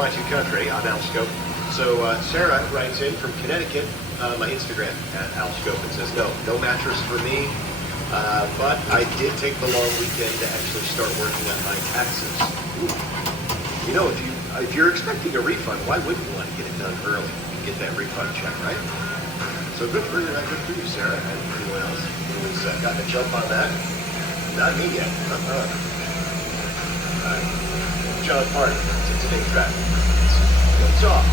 Fly to Country on Alscope. So Sarah writes in from Connecticut, my Instagram at Alscope, and says, no mattress for me, but I did take the long weekend to actually start working on my taxes. Ooh. You know, if you're expecting a refund, why wouldn't you want to get it done early and get that refund check, right? So good for you, Sarah, and anyone else who's gotten a jump on that. Not me yet. John Parton, it's today's track. It's off.